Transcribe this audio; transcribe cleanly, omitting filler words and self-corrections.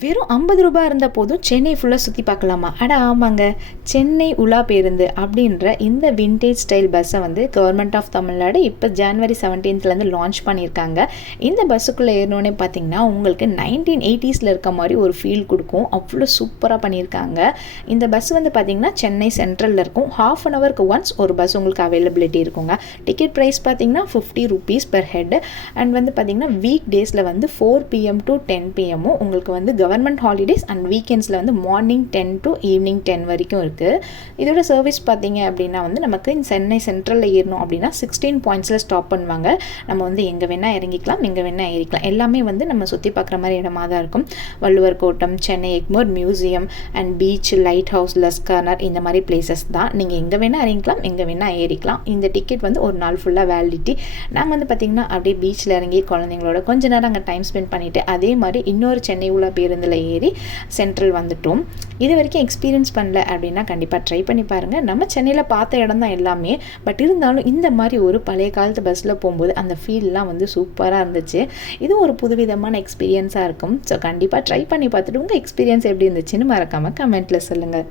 வெறும் ₹50 இருந்த போதும் சென்னை ஃபுல்லாக சுற்றி பார்க்கலாமா? அட ஆமாங்க. சென்னை உலா பேருந்து அப்படின்ற இந்த விண்டேஜ் ஸ்டைல் பஸ்ஸை வந்து கவர்மெண்ட் ஆஃப் தமிழ்நாடு இப்போ ஜனவரி 17லேருந்து லான்ச் பண்ணியிருக்காங்க. இந்த பஸ்ஸுக்குள்ளே ஏறினோடனே பார்த்தீங்கன்னா உங்களுக்கு 1980s இருக்க மாதிரி ஒரு ஃபீல் கொடுக்கும். அவ்வளோ சூப்பராக பண்ணியிருக்காங்க. இந்த பஸ் வந்து பார்த்தீங்கன்னா சென்னை சென்ட்ரலில் இருக்கும். ½ அன் ஹவருக்கு ஒன்ஸ் ஒரு பஸ் உங்களுக்கு அவைலபிலிட்டி இருக்குங்க. டிக்கெட் ப்ரைஸ் பார்த்தீங்கன்னா ₹50 பெர் ஹெட். அண்ட் வந்து பார்த்தீங்கன்னா வீக் டேஸில் வந்து 4 PM to 10 PM உங்களுக்கு வந்து கவர்மெண்ட் ஹாலிடேஸ் அண்ட் வீக்கெண்ட்ஸில் வந்து மார்னிங் 10 to ஈவினிங் 10 வரைக்கும் இருக்குது. இதோட சர்வீஸ் பார்த்தீங்க அப்படின்னா வந்து நமக்கு சென்னை சென்ட்ரலில் ஏறணும் அப்படின்னா 16 பாயிண்ட்ஸில் ஸ்டாப் பண்ணுவாங்க. நம்ம வந்து எங்கே வேணால் இறங்கிக்கலாம், எங்கே வேணால் ஏறிக்கலாம். எல்லாமே வந்து நம்ம சுற்றி பார்க்குற மாதிரி இடமா தான் இருக்கும். Valluvar Kottam, Chennai Egmore museum and beach, light house, Luz Corner இந்த மாதிரி பிளேசஸ் தான். நீங்கள் எங்கே வேணால் இறங்கிக்கலாம், எங்கே வேணால் ஏறிக்கலாம். இந்த டிக்கெட் வந்து ஒரு நாள் ஃபுல்லாக வேலிடிட்டி. நாங்கள் வந்து பார்த்திங்கன்னா அப்படியே பீச்சில் இறங்கி குழந்தைங்களோட கொஞ்ச நேரம் அங்கே டைம் ஸ்பெண்ட் பண்ணிவிட்டு அதே மாதிரி இன்னொரு சென்னை உலா பேருந்தில் ஏறி சென்ட்ரல் வந்துட்டோம். இது வரைக்கும் எக்ஸ்பீரியன்ஸ் பண்ணல அப்படின்னா கண்டிப்பாக ட்ரை பண்ணி பாருங்கள். நம்ம சென்னையில் பார்த்த இடம் தான் எல்லாமே. பட் இருந்தாலும் இந்த மாதிரி ஒரு பழைய காலத்து பஸ்ஸில் போகும்போது அந்த ஃபீல்லாம் வந்து சூப்பராக இருந்துச்சு. இது ஒரு புதுவிதமான எக்ஸ்பீரியன்ஸாக இருக்கும். ஸோ கண்டிப்பாக ட்ரை பண்ணி பார்த்துட்டு உங்கள் எக்ஸ்பீரியன்ஸ் எப்படி இருந்துச்சுன்னு மறக்காமல் கமெண்ட்டில் சொல்லுங்கள்.